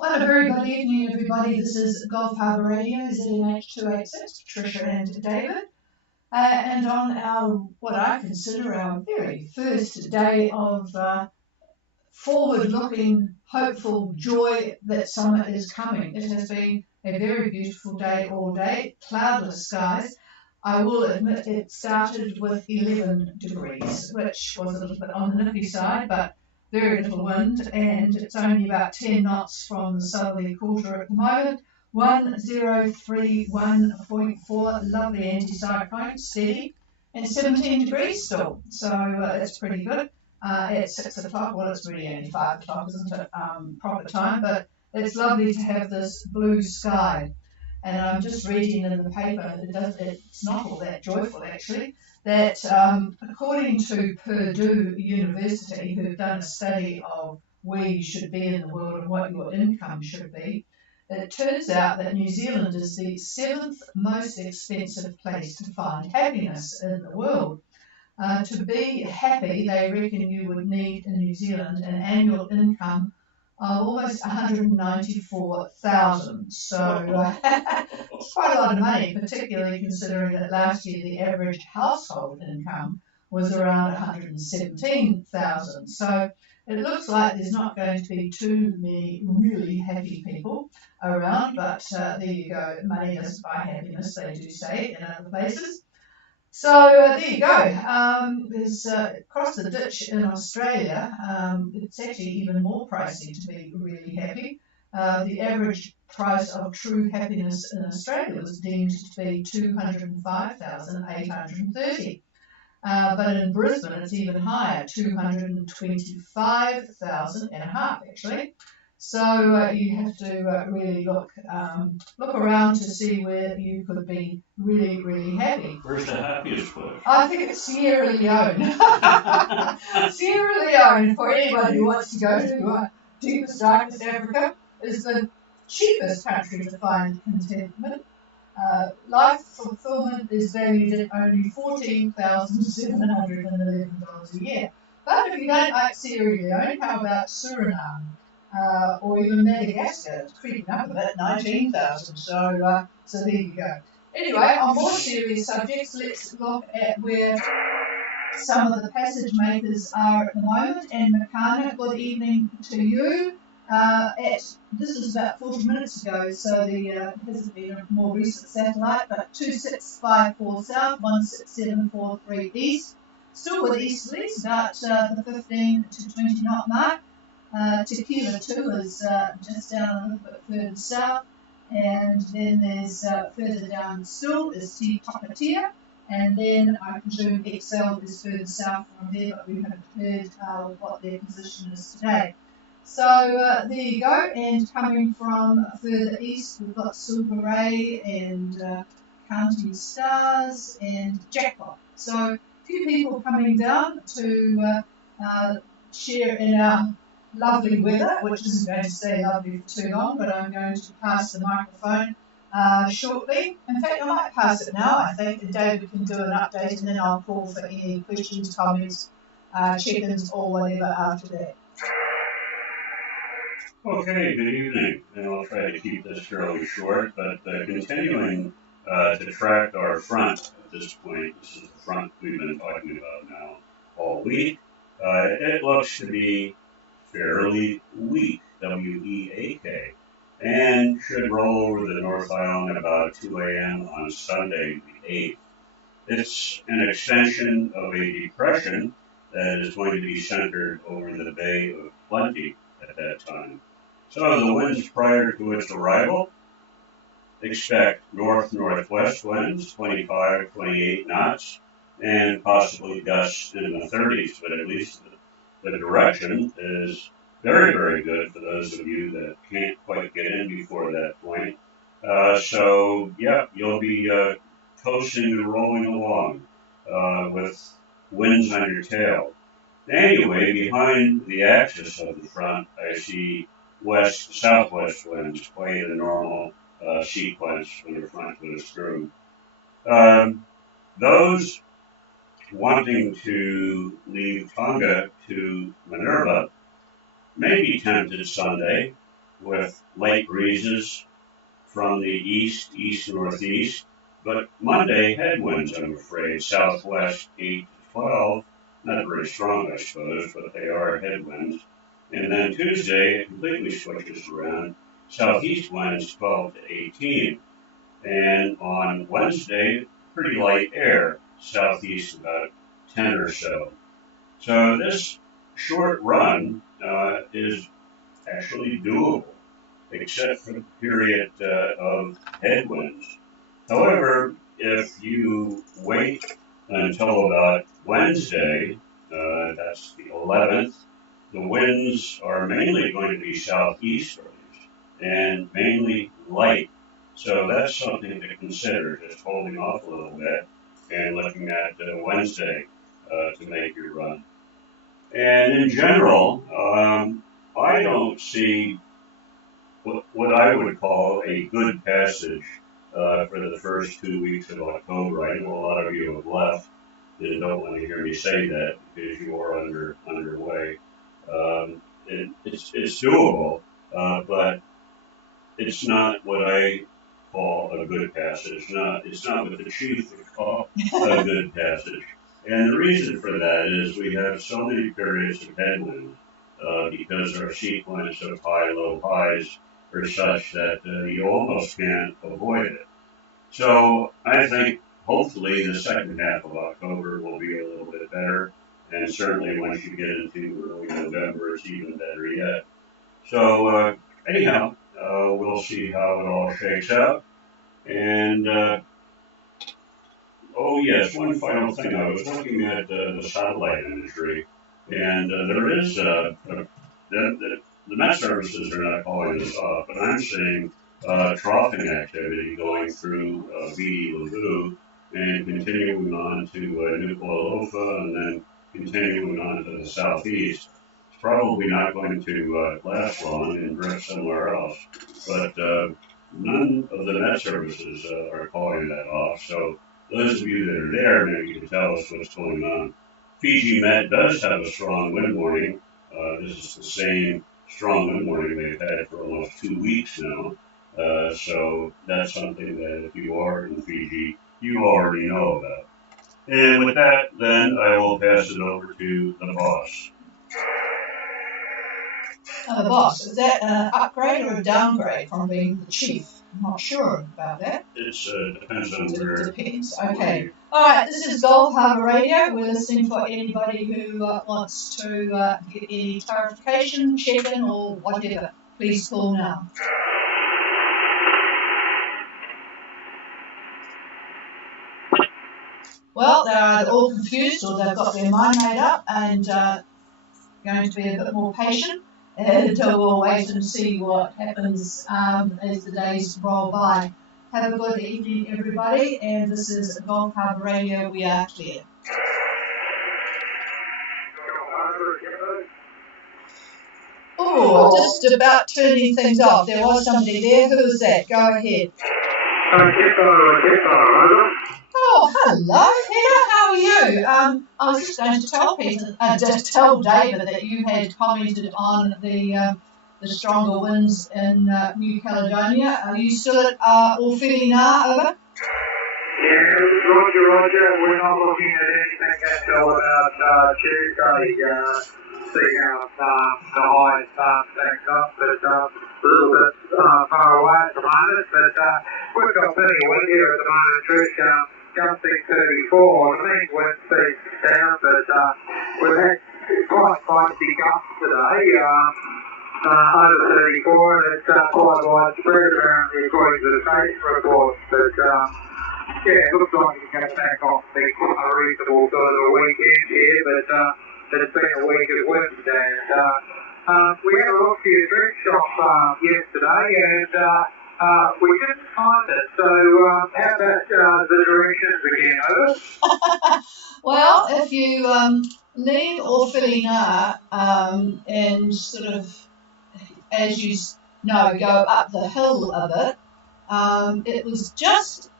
Well, a very good evening, everybody. This is Gulf Harbour Radio, ZNH 286, Tricia and David. And on what I consider our very first day of forward-looking, hopeful joy that summer is coming. It has been a very beautiful day all day, cloudless skies. I will admit it started with 11 degrees, which was a little bit on the nippy side, but very little wind, and it's only about 10 knots from the southerly quarter at the moment. 1031.4, lovely anticyclone, steady, and 17 degrees still, so that's pretty good. At 6 o'clock, well, it's really only 5 o'clock, isn't it? Proper time, but it's lovely to have this blue sky. And I'm just reading in the paper, it's not all that joyful actually, that according to Purdue University, who've done a study of where you should be in the world and what your income should be, it turns out that New Zealand is the 7th most expensive place to find happiness in the world. To be happy, they reckon you would need in New Zealand an annual income of almost 194,000. So it's quite a lot of money, particularly considering that last year the average household income was around 117,000. So it looks like there's not going to be too many really happy people around, but there you go. Money doesn't buy happiness, they do say in other places. So there you go. There's across the ditch in Australia, it's actually even more pricey to be really happy. The average price of true happiness in Australia was deemed to be 205,830. But in Brisbane, it's even higher, 225,000 and a half actually. So you have to really look around to see where you could be really, really happy. Where's the happiest place? I think it's Sierra Leone. Sierra Leone, for anybody who wants to go to deepest, darkest Africa, is the cheapest country to find contentment. Life fulfillment is valued at only $14,711 a year. But if you don't like Sierra Leone, how about Suriname? Or even Madagascar? It's creeping up a bit, 19,000. So there you go. Anyway, on more serious subjects, let's look at where some of the passage makers are at the moment. And Makana, good evening to you. This is about 40 minutes ago, so it hasn't been a more recent satellite, but 2654 south, 16743 east. Still with easterlies, about the 15 to 20 knot mark. Tequila 2 is just down a little bit further south, and then there's further down still is T Takatia, and then I presume XL is further south from there, but we haven't heard what their position is today. So there you go, and coming from further east, we've got Silver Ray and Counting Stars and Jackpot. So a few people coming down to share in our lovely weather, which isn't going to stay lovely for too long, but I'm going to pass the microphone shortly. In fact, I might pass it now, I think, and David can do an update, and then I'll call for any questions, comments, check-ins, or whatever after that. Okay, good evening, and I'll try to keep this fairly short, but continuing to track our front at this point, this is the front we've been talking about now all week. It looks to be fairly weak, W-E-A-K, and should roll over the North Island at about 2 a.m. on Sunday, the 8th. It's an extension of a depression that is going to be centered over the Bay of Plenty at that time. So the winds prior to its arrival, expect north-northwest winds, 25, 28 knots, and possibly gusts in the 30s, but at least the direction is very, very good for those of you that can't quite get in before that point. So, yeah, you'll be coasting and rolling along with winds on your tail. Anyway, behind the axis of the front, I see west-southwest winds, quite the normal sequence when the front goes through. Those wanting to leave Tonga to Minerva may be tempted Sunday with light breezes from the east-northeast, but Monday headwinds, I'm afraid, southwest 8 to 12, not very strong, I suppose, but they are headwinds. And then Tuesday, it completely switches around, southeast winds 12 to 18. And on Wednesday, pretty light air, southeast about 10 or so. So this short run is actually doable, except for the period of headwinds. However, if you wait until about Wednesday, that's the 11th, the winds are mainly going to be southeasterlies and mainly light. So that's something to consider, just holding off a little bit and looking at Wednesday to make your run. And in general, I don't see what I would call a good passage for the first 2 weeks of October. I know a lot of you have left and don't want to hear me say that because you are underway. It's doable, but it's not what I call a good passage. It's not what the chief would call a good passage. And the reason for that is we have so many periods of headwind because our sequence of high-low highs are such that you almost can't avoid it. So I think hopefully the second half of October will be a little bit better, and certainly once you get into early November, it's even better yet. So anyhow, we'll see how it all shakes out. And oh yes, one final thing. I was looking at the satellite industry, and there is the Met services are not calling this off, but I'm seeing troughing activity going through VD Lavu and continuing on to Nuku'alofa and then continuing on to the southeast. It's probably not going to last long and drift somewhere else, but none of the Met services are calling that off. So those of you that are there, maybe you can tell us what's going on. Fiji Met does have a strong wind warning. This is the same strong wind warning they've had for almost 2 weeks now. So that's something that if you are in Fiji, you already know about. And with that, then I will pass it over to the boss. The boss, is that an upgrade or a downgrade from being the chief? I'm not sure about that. It depends on where. Depends. Okay. All right. This is Gulf Harbour Radio. We're listening for anybody who wants to get any clarification, check-in, or whatever. Please call now. Well, they're either all confused or they've got their mind made up and going to be a bit more patient. And we'll wait and see what happens as the days roll by. Have a good evening, everybody, and this is Gulf Harbour Radio. We are clear. Oh, just about turning things off. There was somebody there. Who was that? Go ahead. Oh, hello, Peter. How are you? I was just going to tell Peter, just tell David that you had commented on the stronger winds in New Caledonia. Are you still at Orfilina, over? Yeah, Roger. We're not looking at anything until about Tuesday. See how the highs stacks up, but a little bit far away at the moment. But we've got plenty of wind here at the moment, Trish. Gusting 34, the main wind speed's down, but we've had quite big gusts today. Over 34, and it's quite widespread apparently according to the station reports. But yeah, it looks like it's going to back off a reasonable sort of a weekend here, but it's been a week of wind, and we had a look for your dress shop yesterday, and we didn't find it. So how about the directions again, over? Well, if you leave Orfilina and sort of, as you know, go up the hill a bit, it was just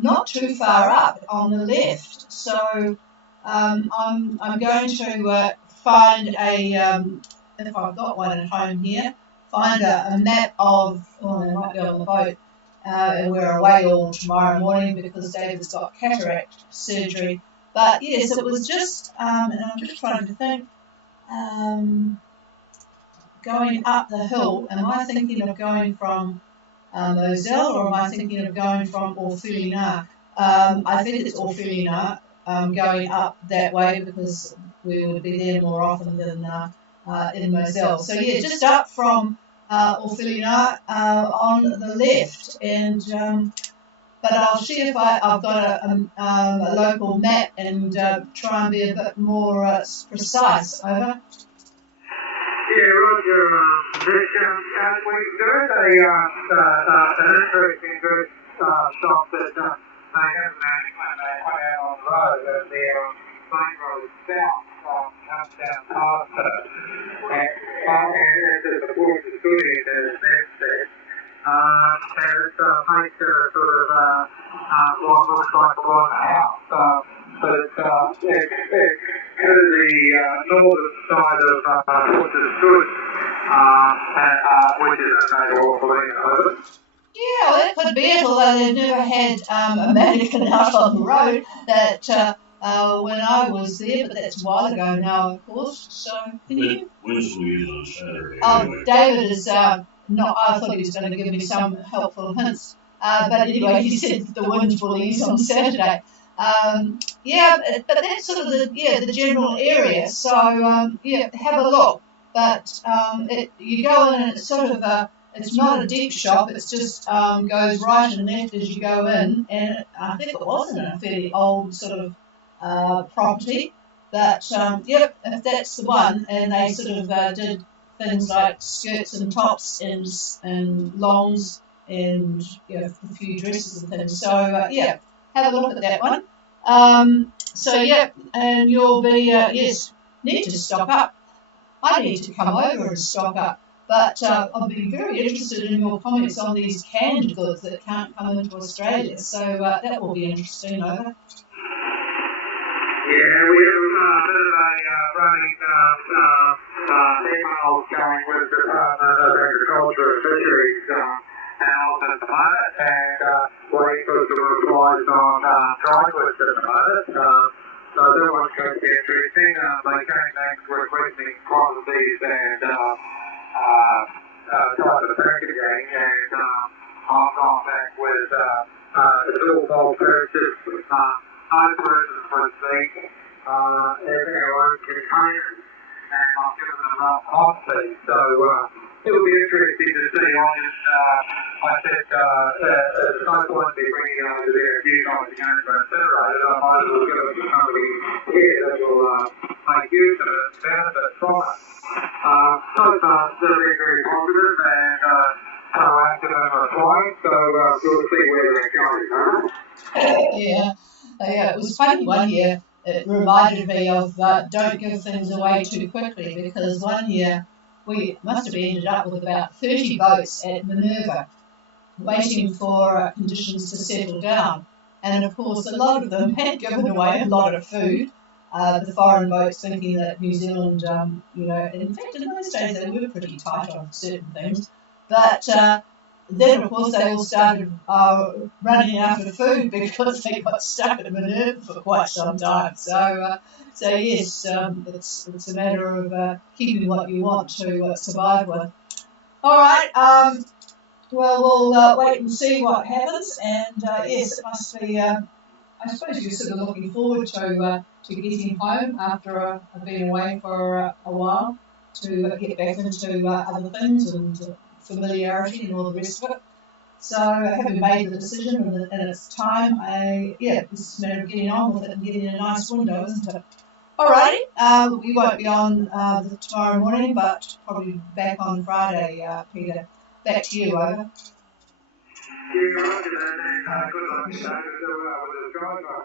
not too far up on the left. So I'm going to find a, if I've got one at home here, find a map of, they might be on the boat, and we're away all tomorrow morning because David's got cataract surgery. But yes, it was just, and I'm just trying to think, going up the hill, am I thinking of going from Moselle, or am I thinking of going from Orphelina? I think it's Orphelina, going up that way because we would be there more often than in Moselle. So yeah, just up from Orphelina on the left, and but I'll see if I've got a local map and try and be a bit more precise. Over. Yeah, Roger. There's an interesting group shop that they have named when they went out on the road, and the main road south comes down past it. And there's a wood studio that's next there. And it's a place that sort of what looks like a long house. But it's to the northern side of Fortress Good, which is a Orphelina. Yeah, well, that could be it, although they've never had a mannequin out on the road that when I was there, but that's a while ago now, of course. So, When's Louise on Saturday? Anyway? David is not, I thought he was going to give me some helpful hints. But anyway, he said the winds will ease on Saturday. Yeah, but that's sort of the general area. So, yeah, have a look. But you go in and it's sort of it's not a deep shop, it's just goes right and left as you go in, and I think it was in a fairly old sort of property, but yep, if that's the one, and they sort of did things like skirts and tops and longs and a few dresses and things, so yeah, have a look at that one. So yeah, and you'll be, yes, need to stock up. I need to come over and stock up. But I'll be very interested in your comments on these canned goods that can't come into Australia. So that will be interesting, over. Yeah, we have a bit of a running emails going with the Department of Agriculture and Fisheries out at the moment, and waiting for some replies on dry goods at the moment. So that one's going to be interesting. They came back requesting quantities and type of packaging, and I've gone back with a dual bowl purchase, no purchase receipt, in our own containers, and I've given them a hot fee. So it'll be interesting to see. I said there's no point in bringing it over there if you guys are going to incinerate it. I might as well give it to somebody here that will make use of it and benefit from it. So far, they're being very positive and proactive in replying, so we'll see where that goes, huh? Yeah, it was funny one year. It reminded me of don't give things away too quickly, because one year we must have ended up with about 30 boats at Minerva waiting for conditions to settle down. And of course, a lot of them had given away a lot of food. The foreign boats thinking that New Zealand, in fact, in those days they were pretty tight on certain things. But then, of course, they all started running out of food because they got stuck at Minerva for quite some time. So yes, it's a matter of keeping what you want to survive with. All right. Well, we'll wait and see what happens. And yes, it must be. I suppose you're sort of looking forward to getting home after I've been away for a while, to get back into other things and familiarity and all the rest of it. So having made the decision and it's time, it's just a matter of getting on with it and getting a nice window, isn't it? Alrighty, we won't be on tomorrow morning, but probably back on Friday, Peter. Back to you, over. Yeah, roger that. Good luck, with the driver.